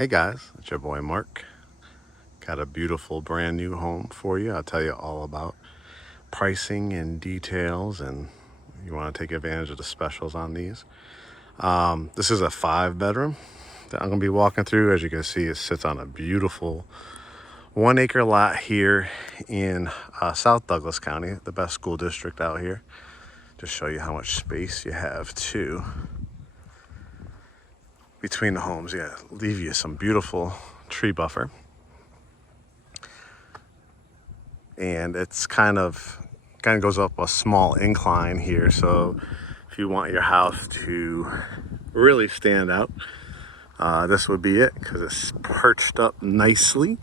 Hey guys, it's your boy Mark. Got a beautiful brand new home for you. I'll tell you all about pricing and details, and you want to take advantage of the specials on these. This is a 5-bedroom that I'm going to be walking through. As you can see, it sits on a beautiful 1-acre lot here in South Douglas County, the best school district out here. Just show you how much space you have too between the homes. Yeah, leave you some beautiful tree buffer. And it's kind of goes up a small incline here, so if you want your house to really stand out, this would be it, because it's perched up nicely.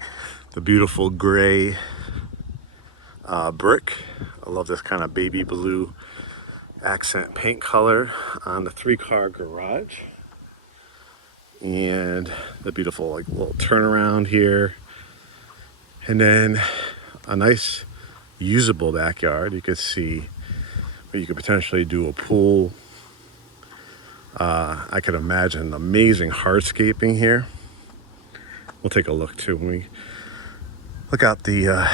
The beautiful gray brick. I love this kind of baby blue accent paint color on the 3-car garage, and the beautiful little turnaround here, and then a nice usable backyard. You could see where you could potentially do a pool. I could imagine amazing hardscaping here. We'll take a look too when we look out the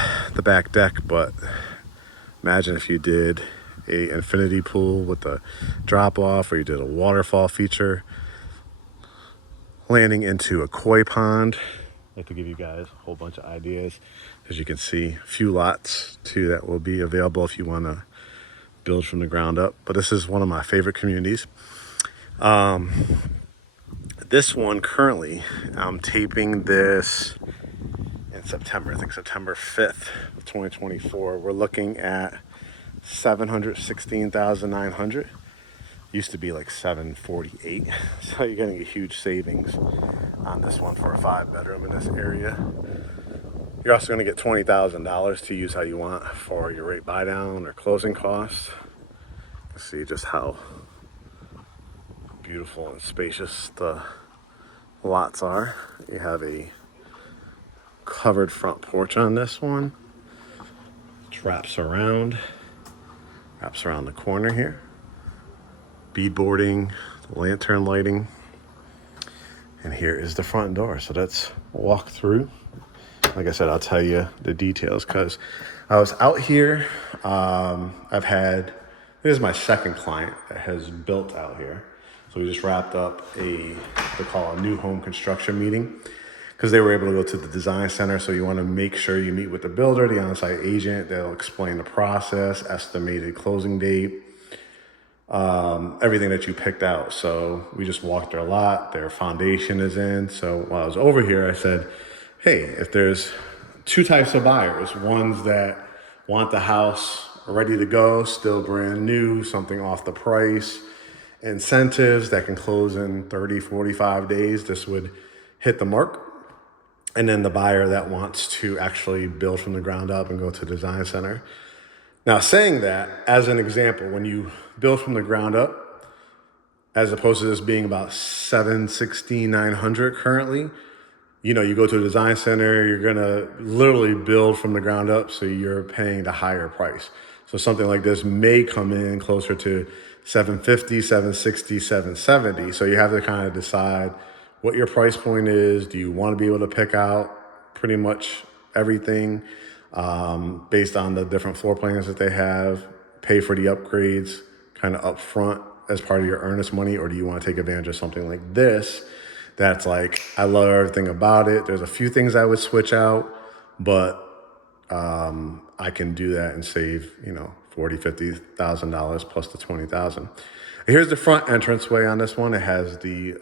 back deck, but imagine if you did a infinity pool with a drop off, or you did a waterfall feature landing into a koi pond. I'd like to give you guys a whole bunch of ideas. As you can see, a few lots too that will be available if you want to build from the ground up. But this is one of my favorite communities. This one currently, I'm taping this in September. I think September 5th of 2024. We're looking at $716,900. Used to be like $748. So you're getting a huge savings on this one for a 5-bedroom in this area. You're also going to get $20,000 to use how you want for your rate buy down or closing costs. Let's see just how beautiful and spacious the lots are. You have a covered front porch on this one, which wraps around the corner here. Beadboarding, lantern lighting, and here is the front door. So let's walk through. Like I said, I'll tell you the details because I was out here. This is my second client that has built out here. So we just wrapped up they call a new home construction meeting, because they were able to go to the design center. So you want to make sure you meet with the builder, the on-site agent. They'll explain the process, estimated closing date, everything that you picked out. So we just walked their lot. Their foundation is in. So while I was over here, I said, hey, if there's 2 types of buyers, ones that want the house ready to go, still brand new, something off the price, incentives that can close in 30, 45 days, this would hit the mark. And then the buyer that wants to actually build from the ground up and go to the design center. Now, saying that as an example, when you build from the ground up, as opposed to this being about $716,900 currently, you go to a design center, you're gonna literally build from the ground up, so you're paying the higher price. So something like this may come in closer to $750, $760, $770. So you have to kind of decide what your price point is. Do you want to be able to pick out pretty much everything based on the different floor plans that they have, pay for the upgrades kind of upfront as part of your earnest money, or do you want to take advantage of something like this that's like, I love everything about it. There's a few things I would switch out, but I can do that and save, $40,000, $50,000 plus the $20,000. Here's the front entranceway on this one. It has the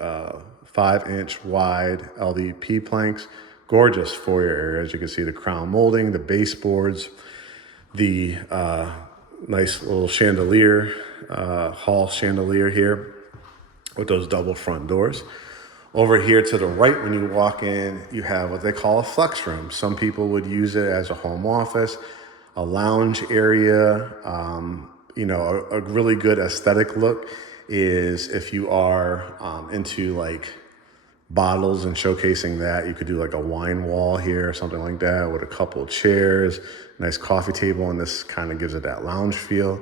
5-inch wide LVP planks. Gorgeous foyer area. As you can see, the crown molding, the baseboards, the nice little chandelier, hall chandelier here with those double front doors. Over here to the right, when you walk in, you have what they call a flex room. Some people would use it as a home office, a lounge area. A really good aesthetic look is if you are into like bottles and showcasing that, you could do like a wine wall here or something like that with a couple of chairs, nice coffee table, and this kind of gives it that lounge feel.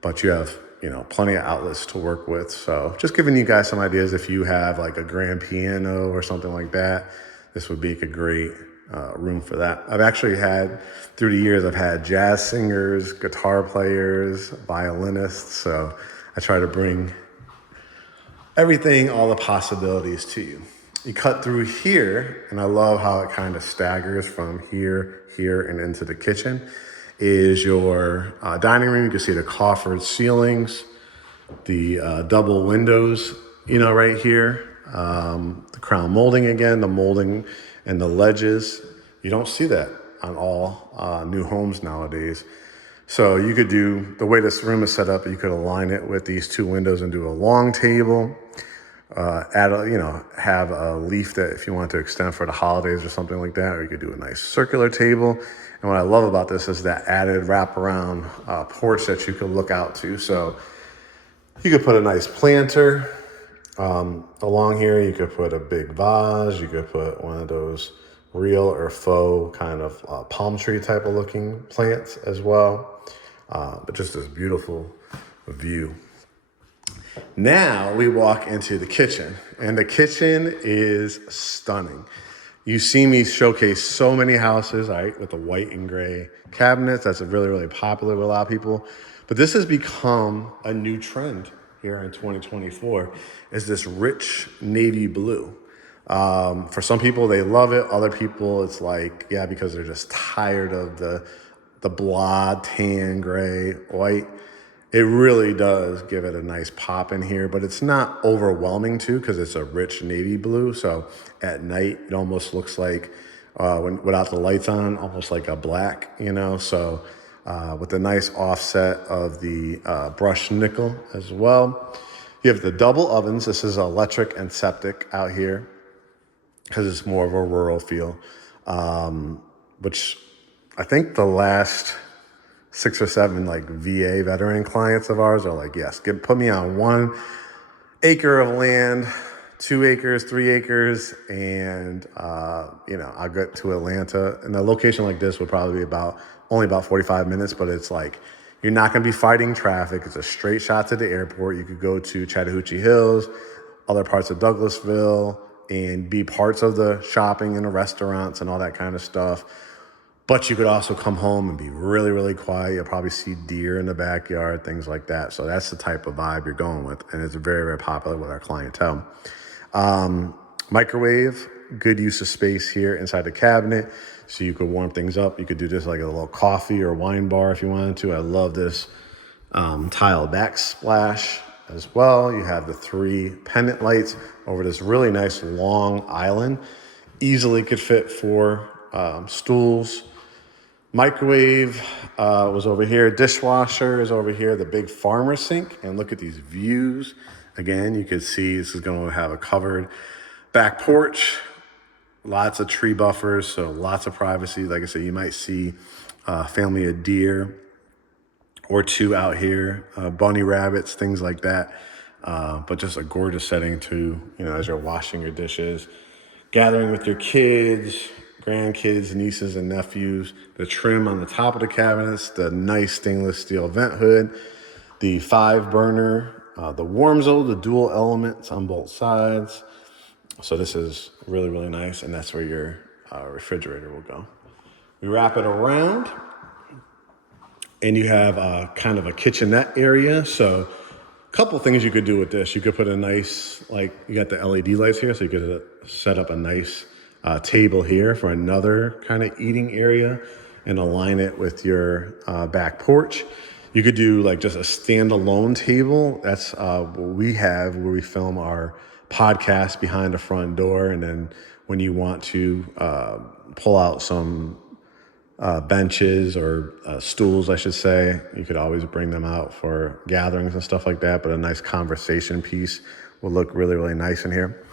But you have plenty of outlets to work with. So just giving you guys some ideas. If you have like a grand piano or something like that, this would be a great room for that. I've actually had, through the years, I've had jazz singers, guitar players, violinists. So I try to bring everything, all the possibilities to you. You cut through here, and I love how it kind of staggers from here, and into the kitchen, is your dining room. You can see the coffered ceilings, the double windows, right here. The crown molding again, the molding and the ledges. You don't see that on all new homes nowadays. So you could do, the way this room is set up, you could align it with these two windows and do a long table. Have a leaf that if you want to extend for the holidays or something like that, or you could do a nice circular table. And what I love about this is that added wraparound porch that you could look out to. So you could put a nice planter along here. You could put a big vase. You could put one of those real or faux kind of palm tree type of looking plants as well. But just this beautiful view. Now we walk into the kitchen, and the kitchen is stunning. You see me showcase so many houses, right, with the white and gray cabinets. That's really, really popular with a lot of people. But this has become a new trend here in 2024, is this rich navy blue. For some people, they love it. Other people, it's like, because they're just tired of the blah, tan, gray, white. It really does give it a nice pop in here, but it's not overwhelming too, because it's a rich navy blue. So at night, it almost looks like, without the lights on, almost like a black, So with the nice offset of the brushed nickel as well. You have the double ovens. This is electric and septic out here, because it's more of a rural feel, which I think the last 6 or 7 like VA veteran clients of ours are like, yes, put me on 1 acre of land, 2 acres, 3 acres, and I'll get to Atlanta. And a location like this would probably be only about 45 minutes, but it's like you're not going to be fighting traffic. It's a straight shot to the airport. You could go to Chattahoochee Hills, other parts of Douglasville, and be parts of the shopping and the restaurants and all that kind of stuff. But you could also come home and be really, really quiet. You'll probably see deer in the backyard, things like that. So that's the type of vibe you're going with. And it's very, very popular with our clientele. Microwave, good use of space here inside the cabinet. So you could warm things up. You could do this like a little coffee or wine bar if you wanted to. I love this tile backsplash as well. You have the 3 pendant lights over this really nice long island. Easily could fit 4 stools. Microwave was over here. Dishwasher is over here. The big farmer sink. And look at these views. Again, you can see this is going to have a covered back porch. Lots of tree buffers, so lots of privacy. Like I said, you might see a family of deer or 2 out here, bunny rabbits, things like that. But just a gorgeous setting too, as you're washing your dishes, gathering with your kids, grandkids, nieces, and nephews. The trim on the top of the cabinets, the nice stainless steel vent hood, the 5-burner, the warm zone, the dual elements on both sides. So this is really, really nice, and that's where your refrigerator will go. We wrap it around, and you have kind of a kitchenette area. So a couple things you could do with this. You could put a nice, you got the LED lights here, so you could set up a nice table here for another kind of eating area and align it with your back porch. You could do just a standalone table. That's what we have where we film our podcast behind the front door. And then when you want to pull out some benches or stools, I should say, you could always bring them out for gatherings and stuff like that. But a nice conversation piece will look really, really nice in here.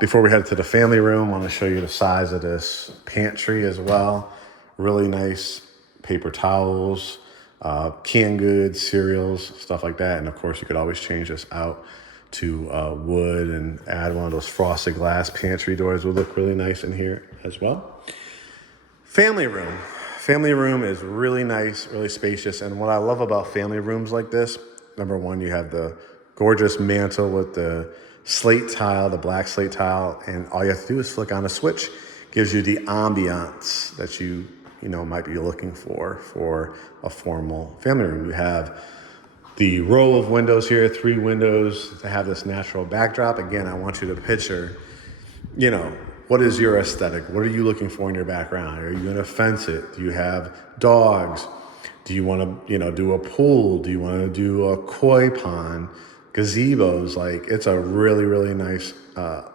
Before we head to the family room, I want to show you the size of this pantry as well. Really nice paper towels, canned goods, cereals, stuff like that. And of course, you could always change this out to wood and add one of those frosted glass pantry doors. Would look really nice in here as well. Family room. Family room is really nice, really spacious. And what I love about family rooms like this Number one, you have the gorgeous mantle with the slate tile, the black slate tile, and all you have to do is flick on a switch. Gives you the ambiance that you might be looking for a formal family room. You have the row of windows here, 3 windows to have this natural backdrop. Again, I want you to picture, what is your aesthetic? What are you looking for in your background? Are you going to fence it? Do you have dogs? Do you want to, do a pool? Do you want to do a koi pond, gazebos? Like, it's a really, really nice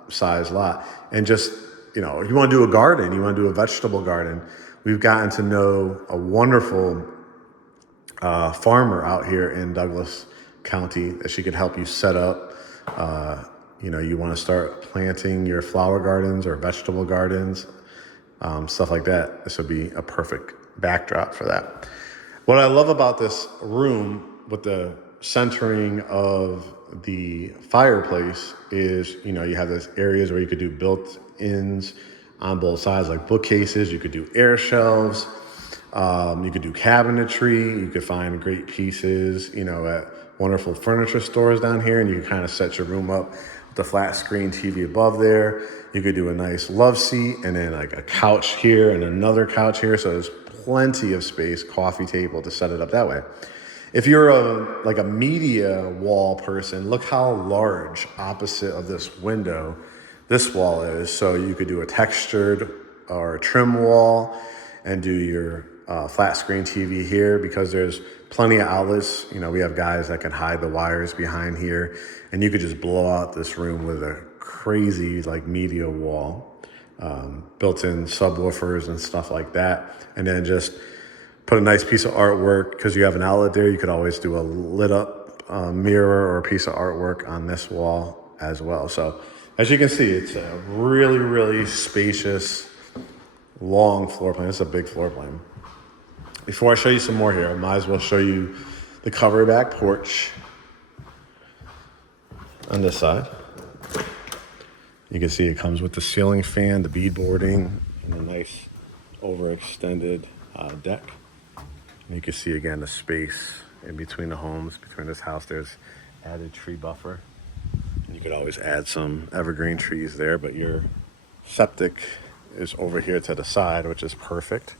size lot. And just, if you want to do a garden, you want to do a vegetable garden, we've gotten to know a wonderful farmer out here in Douglas County that she could help you set up. You want to start planting your flower gardens or vegetable gardens, stuff like that. This would be a perfect backdrop for that. What I love about this room with the centering of the fireplace is, you have those areas where you could do built-ins on both sides, like bookcases. You could do air shelves. You could do cabinetry. You could find great pieces, at wonderful furniture stores down here, and you can kind of set your room up with the flat screen TV above there. You could do a nice love seat and then like a couch here and another couch here. So there's plenty of space, coffee table to set it up that way. If you're a media wall person, look how large opposite of this window this wall is. So you could do a textured or a trim wall and do your flat screen TV here, because there's plenty of outlets. We have guys that can hide the wires behind here, and you could just blow out this room with a crazy media wall, built-in subwoofers and stuff like that. And then just put a nice piece of artwork, because you have an outlet there. You could always do a lit up mirror or a piece of artwork on this wall as well. So as you can see, it's a really, really spacious, long floor plan. It's a big floor plan. Before I show you some more here, I might as well show you the cover back porch on this side. You can see it comes with the ceiling fan, the beadboarding, and a nice overextended deck. And you can see again the space in between the homes, between this house. There's added tree buffer. And you could always add some evergreen trees there, but your septic is over here to the side, which is perfect,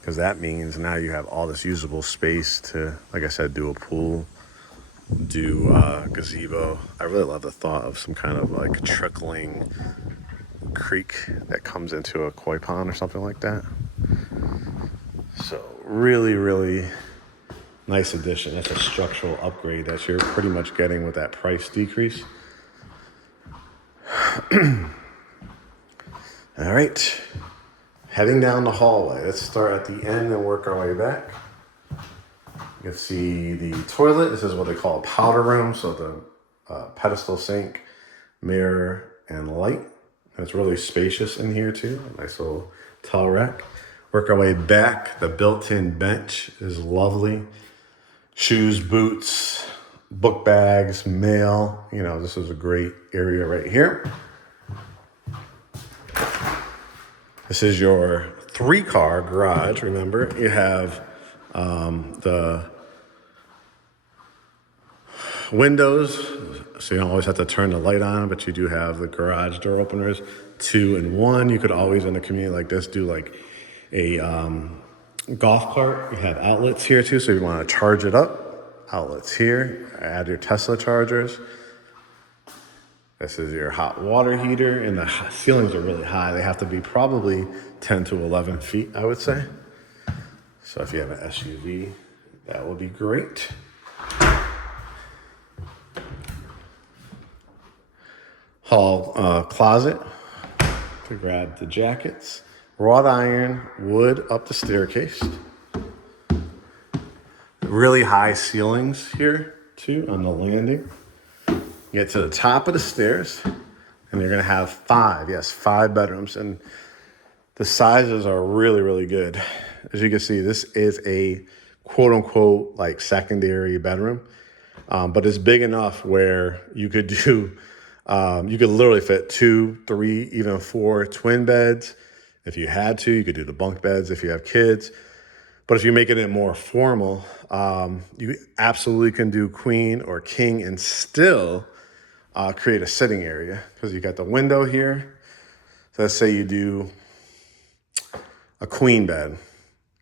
because that means now you have all this usable space to, like I said, do a pool, do a gazebo. I really love the thought of some kind of trickling creek that comes into a koi pond or something like that. So really, really nice addition. That's a structural upgrade that you're pretty much getting with that price decrease. All right, heading down the hallway. Let's start at the end and work our way back. You can see the toilet. This is what they call a powder room. So the pedestal sink, mirror, and light. And it's really spacious in here too. A nice little towel rack. Work our way back. The built-in bench is lovely. Shoes, boots, book bags, mail. This is a great area right here. This is your 3-car garage. Remember, you have the windows, so you don't always have to turn the light on, but you do have the garage door openers, 2 and 1. You could always, in a community like this, do a golf cart. You have outlets here too, so if you want to charge it up, outlets here. Add your Tesla chargers. This is your hot water heater, and the ceilings are really high. They have to be probably 10 to 11 feet, I would say. So if you have an SUV, that will be great. Hall closet to grab the jackets. Wrought iron wood up the staircase. Really high ceilings here too on the landing. You get to the top of the stairs, and you're gonna have 5 bedrooms, and the sizes are really, really good. As you can see, this is a quote unquote secondary bedroom, but it's big enough where you could do, you could literally fit 2, 3, even 4 twin beds. If you had to, you could do the bunk beds if you have kids. But if you're making it more formal, you absolutely can do queen or king and still create a sitting area, because you got the window here. So let's say you do a queen bed.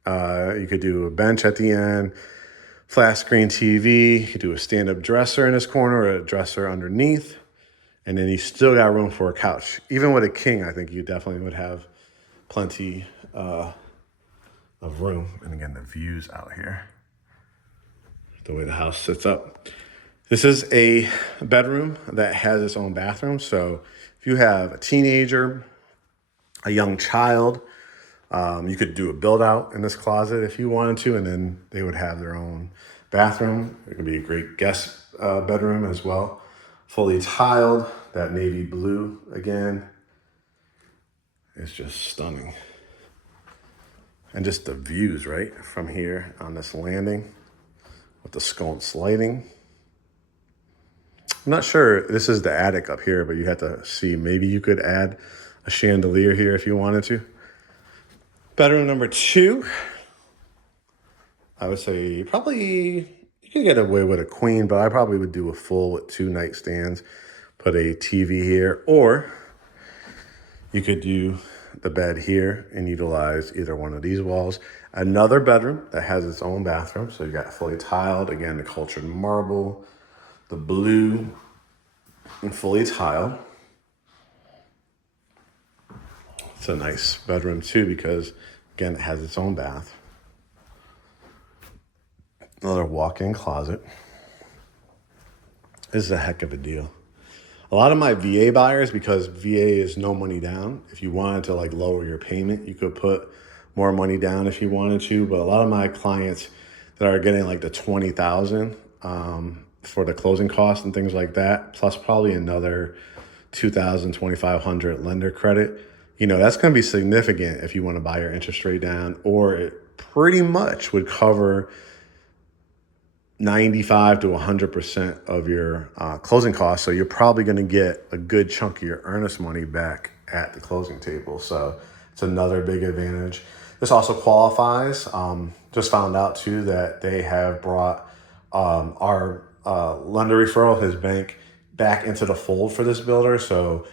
You could do a bench at the end, flat screen TV. You could do a stand-up dresser in this corner or a dresser underneath. And then you still got room for a couch. Even with a king, I think you definitely would have plenty of room. And again, the views out here, the way the house sits up. This is a bedroom that has its own bathroom. So if you have a teenager, a young child, you could do a build out in this closet if you wanted to, and then they would have their own bathroom. It could be a great guest bedroom as well. Fully tiled, that navy blue again. It's just stunning. And just the views, right, from here on this landing with the sconce lighting. I'm not sure, this is the attic up here, but you have to see, maybe you could add a chandelier here if you wanted to. Bedroom number 2, I would say probably you can get away with a queen, but I probably would do a full with 2 nightstands, put a TV here, or you could do the bed here and utilize either one of these walls. Another bedroom that has its own bathroom. So you got fully tiled, again, the cultured marble, the blue, and fully tiled. It's a nice bedroom too, because again, it has its own bath. Another walk-in closet. This is a heck of a deal. A lot of my VA buyers, because VA is no money down, if you wanted to like lower your payment, you could put more money down if you wanted to. But a lot of my clients that are getting like the $20,000 for the closing costs and things like that, plus probably another $2,000, $2,500 lender credit, you know, that's going to be significant if you want to buy your interest rate down, or it pretty much would cover 95 to 100% of your closing costs. So you're probably going to get a good chunk of your earnest money back at the closing table. So it's another big advantage. This also qualifies. Just found out too that they have brought our lender referral, his bank, back into the fold for this builder. So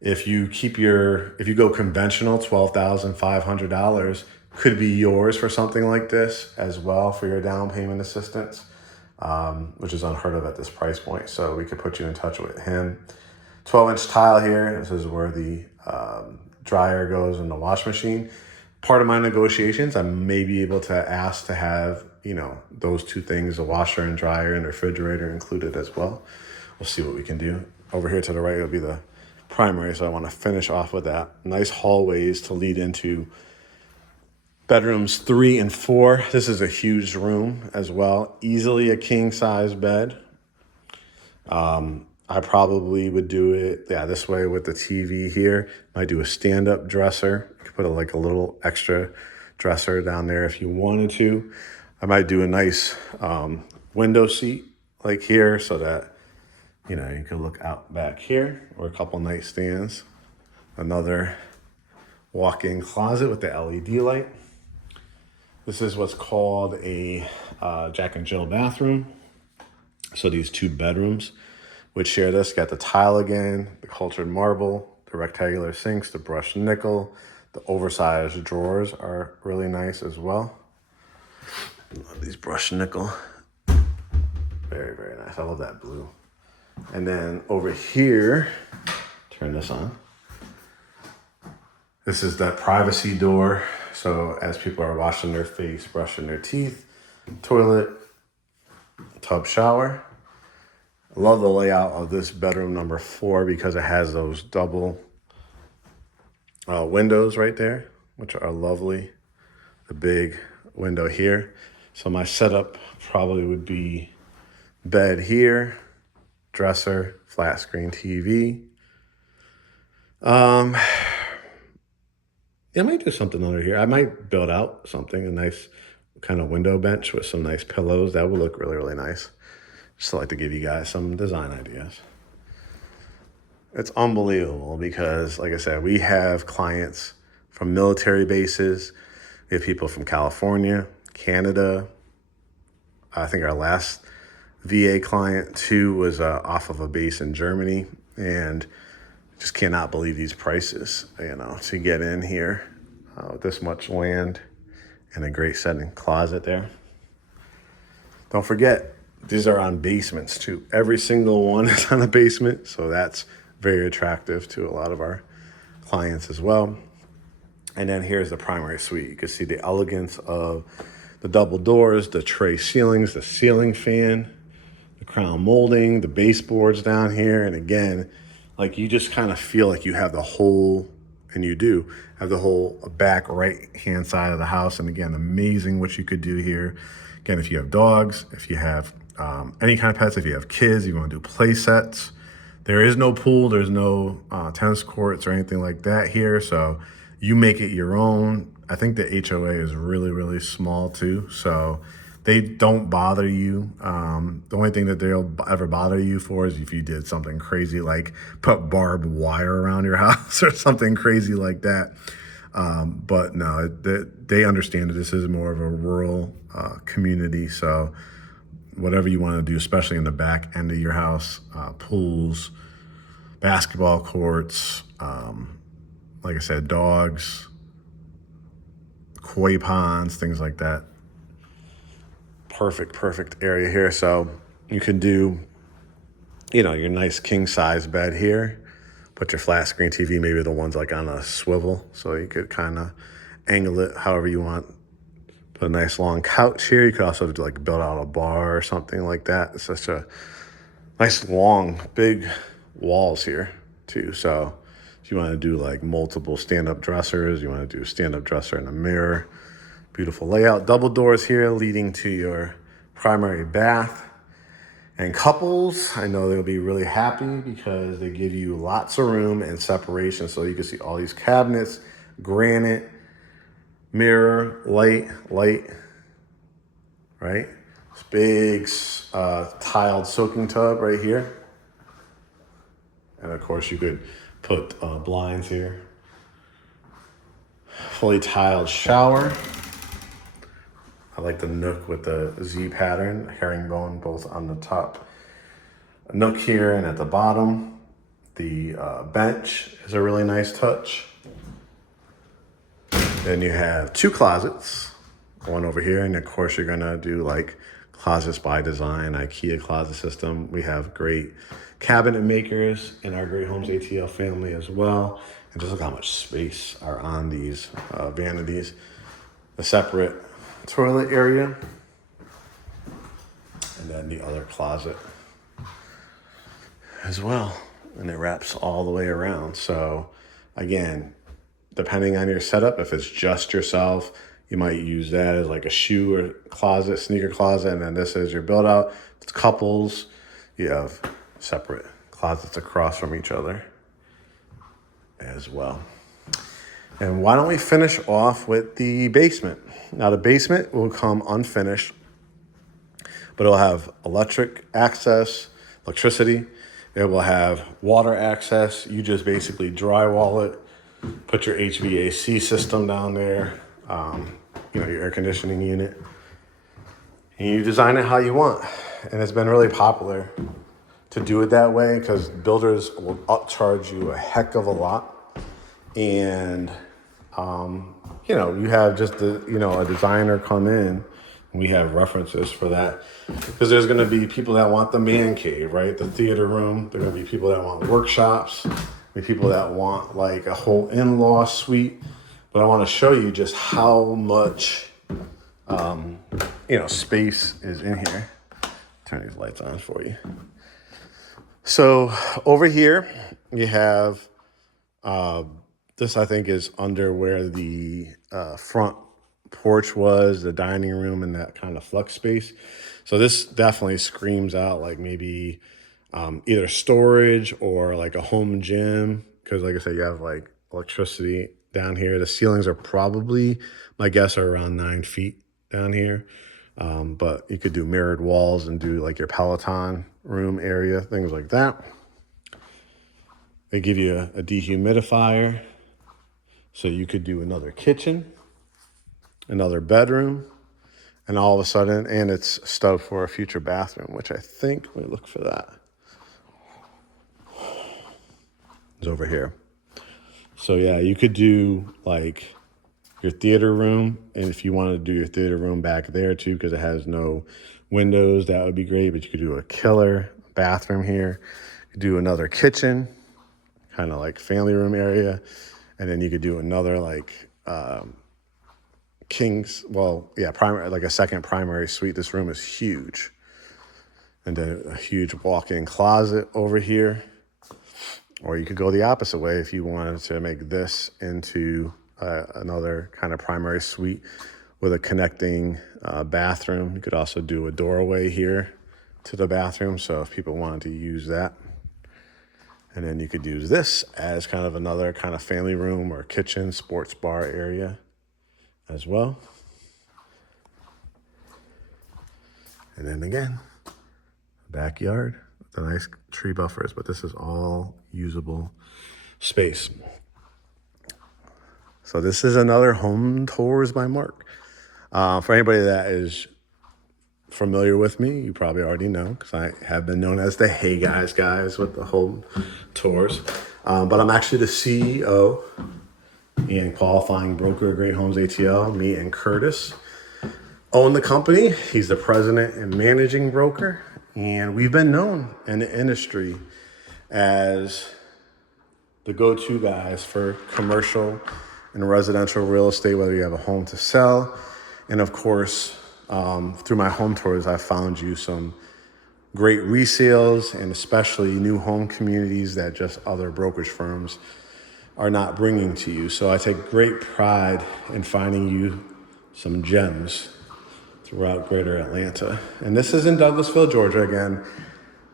if you go conventional, $12,500 could be yours for something like this as well for your down payment assistance. Which is unheard of at this price point. So we could put you in touch with him. 12-inch tile here. This is where the dryer goes in the wash machine. Part of my negotiations, I may be able to ask to have, you know, those 2 things, a washer and dryer and refrigerator included as well. We'll see what we can do. Over here to the right will be the primary. So I want to finish off with that. Nice hallways to lead into bedrooms 3 and 4. This is a huge room as well. Easily a king size bed. I probably would do it, this way with the TV here. Might do a stand-up dresser. You could put a little extra dresser down there if you wanted to. I might do a nice window seat like here, so that, you know, you can look out back here, or a couple nightstands. Another walk-in closet with the LED light. This is what's called a Jack and Jill bathroom. So these 2 bedrooms would share this. Got the tile again, the cultured marble, the rectangular sinks, the brushed nickel. The oversized drawers are really nice as well. I love these brushed nickel. Very, very nice. I love that blue. And then over here, turn this on. This is that privacy door. So as people are washing their face, brushing their teeth, toilet, tub shower. I love the layout of this bedroom number 4 because it has those double windows right there, which are lovely. The big window here. So my setup probably would be bed here, dresser, flat screen TV. I might do something under here. I might build out something, a nice kind of window bench with some nice pillows. That would look really, really nice. Just like to give you guys some design ideas. It's unbelievable because, like I said, we have clients from military bases. We have people from California, Canada. I think our last VA client too was off of a base in Germany, and just cannot believe these prices, to get in here with this much land and a great setting closet there. Don't forget, these are on basements too. Every single one is on a basement, so that's very attractive to a lot of our clients as well. And then here's the primary suite. You can see the elegance of the double doors, the tray ceilings, the ceiling fan, the crown molding, the baseboards down here. And again, like, you just kind of feel like you have the whole, and you do have the whole back right hand side of the house. And again, amazing what you could do here. Again, if you have dogs, if you have any kind of pets, if you have kids, you want to do play sets. There is no pool, there's no tennis courts or anything like that here. So you make it your own. I think the HOA is really, really small too. So they don't bother you. The only thing that they'll ever bother you for is if you did something crazy, like put barbed wire around your house or something crazy like that. But no, they understand that this is more of a rural community. So whatever you want to do, especially in the back end of your house, pools, basketball courts, like I said, dogs, koi ponds, things like that. Perfect area here. So you could do, your nice king size bed here. Put your flat screen TV, maybe the ones like on a swivel, so you could kind of angle it however you want. Put a nice long couch here. You could also do like build out a bar or something like that. It's such a nice long, big walls here too. So if you want to do like multiple stand-up dressers, you want to do a stand-up dresser and a mirror. Beautiful layout. Double doors here leading to your primary bath. And couples, I know they'll be really happy because they give you lots of room and separation. So you can see all these cabinets, granite, mirror, light, right? This big tiled soaking tub right here. And of course you could put blinds here. Fully tiled shower. I like the nook with the Z pattern, herringbone both on the top. A nook here and at the bottom. The bench is a really nice touch. Then you have two closets, one over here, and of course you're gonna do like closets by design, IKEA closet system. We have great cabinet makers in our GreatHomesATL family as well. And just look how much space are on these vanities. A separate toilet area, and then the other closet as well. And it wraps all the way around. So again, depending on your setup, if it's just yourself, you might use that as like a shoe or closet, sneaker closet. And then this is your build out. It's couples. You have separate closets across from each other as well. And why don't we finish off with the basement? Now the basement will come unfinished, but it'll have electric access, electricity. It will have water access. You just basically drywall it, put your HVAC system down there, your air conditioning unit, and you design it how you want. And it's been really popular to do it that way because builders will upcharge you a heck of a lot. And, you have just a designer come in. We have references for that because there's going to be people that want the man cave, right? The theater room. There are going to be people that want workshops. People that want like a whole in-law suite. But I want to show you just how much, space is in here. Turn these lights on for you. So over here you have, this I think is under where the front porch was, the dining room, and that kind of flex space. So this definitely screams out like maybe either storage or like a home gym, because like I said, you have like electricity down here. The ceilings are probably, my guess, are around 9 feet down here. But you could do mirrored walls and do like your Peloton room area, things like that. They give you a dehumidifier, so you could do another kitchen, another bedroom, And all of a sudden, and it's stubbed for a future bathroom, which I think, let me look for that. It's over here. So yeah, you could do like your theater room. And if you wanted to do your theater room back there too, because it has no windows, that would be great. But you could do a killer bathroom here. You could do another kitchen, kind of like family room area. And then you could do another like primary, like a second primary suite. This room is huge. And then a huge walk-in closet over here. Or you could go the opposite way if you wanted to make this into another kind of primary suite with a connecting bathroom. You could also do a doorway here to the bathroom, so if people wanted to use that. And then you could use this as kind of another kind of family room or kitchen, sports bar area as well. And then again, backyard with the nice tree buffers, but this is all usable space. So this is another Home Tours by Mark. For anybody that is familiar with me, you probably already know, because I have been known as the Hey Guys with the Home Tours. But I'm actually the CEO and qualifying broker at GreatHomesATL. Me and Curtis own the company. He's the president and managing broker. And we've been known in the industry as the go-to guys for commercial and residential real estate, whether you have a home to sell. And of course, through my home tours, I found you some great resales and especially new home communities that just other brokerage firms are not bringing to you. So I take great pride in finding you some gems throughout greater Atlanta. And this is in Douglasville, Georgia, again,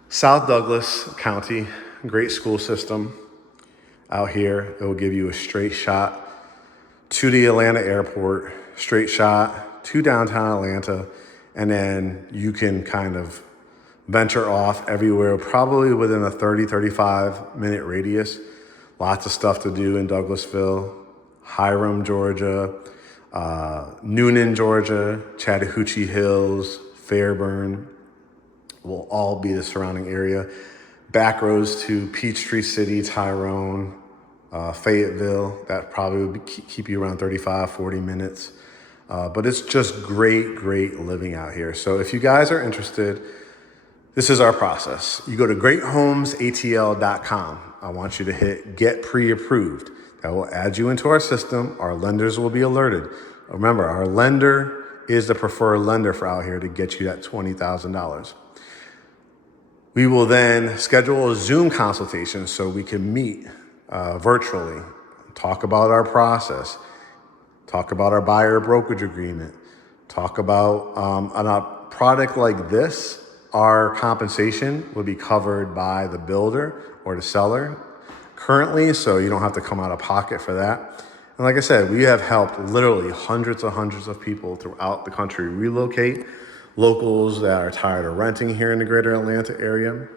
South Douglas County, great school system out here. It will give you a straight shot to the Atlanta airport, straight shot to downtown Atlanta, and then you can kind of venture off everywhere, probably within a 35 minute radius. Lots of stuff to do in Douglasville, Hiram, Georgia, Noonan, Georgia, Chattahoochee Hills, Fairburn will all be the surrounding area. Back roads to Peachtree City, Tyrone, Fayetteville, that probably would keep you around 40 minutes. But it's just great living out here. So if you guys are interested, this is our process. You go to GreatHomesATL.com. I want you to hit Get Pre-Approved. That will add you into our system. Our lenders will be alerted. Remember, our lender is the preferred lender for out here to get you that $20,000. We will then schedule a Zoom consultation so we can meet virtually, talk about our process, talk about our buyer brokerage agreement, talk about on a product like this, our compensation will be covered by the builder or the seller currently, so you don't have to come out of pocket for that. And like I said, we have helped literally hundreds of people throughout the country relocate, locals that are tired of renting here in the greater Atlanta area.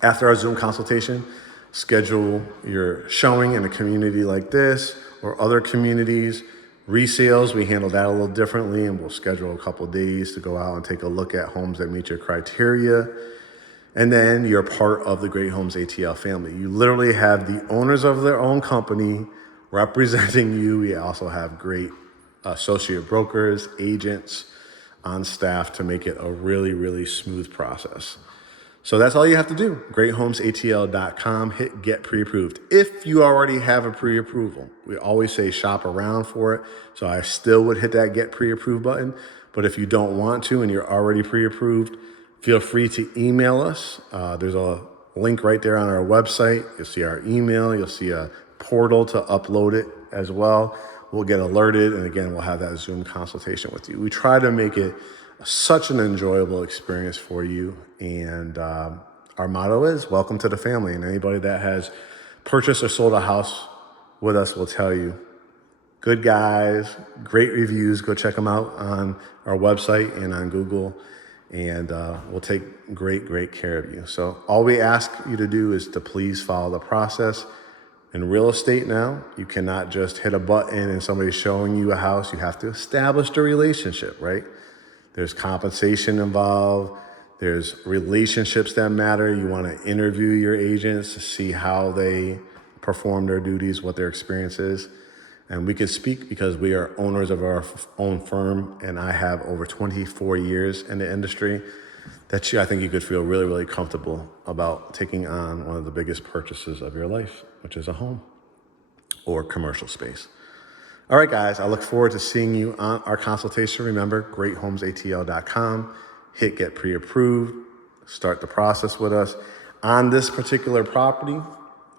After our Zoom consultation, schedule your showing in a community like this or other communities. Resales, we handle that a little differently, and we'll schedule a couple of days to go out and take a look at homes that meet your criteria. And then you're part of the Great Homes ATL family. You literally have the owners of their own company representing you. We also have great associate brokers, agents on staff to make it a really smooth process. So that's all you have to do. GreatHomesATL.com, hit Get Pre-Approved. If you already have a pre-approval, we always say shop around for it. So I still would hit that Get Pre-Approved button. But if you don't want to and you're already pre-approved, feel free to email us. There's a link right there on our website. You'll see our email. You'll see a portal to upload it as well. We'll get alerted. And again, we'll have that Zoom consultation with you. We try to make it such an enjoyable experience for you. And our motto is welcome to the family. And anybody that has purchased or sold a house with us will tell you, good guys, great reviews. Go check them out on our website and on Google. And we'll take great care of you. So all we ask you to do is to please follow the process. In real estate now, you cannot just hit a button and somebody's showing you a house. You have to establish the relationship, right? There's compensation involved. There's relationships that matter. You want to interview your agents to see how they perform their duties, what their experience is. And we can speak because we are owners of our own firm, and I have over 24 years in the industry. That I think you could feel really, really comfortable about taking on one of the biggest purchases of your life, which is a home or commercial space. All right, guys, I look forward to seeing you on our consultation. Remember, GreatHomesATL.com. Hit Get Pre-Approved. Start the process with us. On this particular property,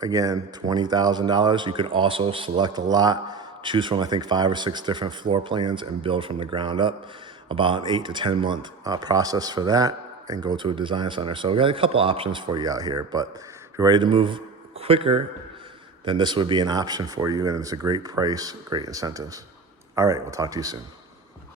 again, $20,000. You could also select a lot, choose from, I think, 5 or 6 different floor plans and build from the ground up. About an 8 to 10 month process for that, and go to a design center. So we got a couple options for you out here, but if you're ready to move quicker, then this would be an option for you, and it's a great price, great incentives. All right, we'll talk to you soon.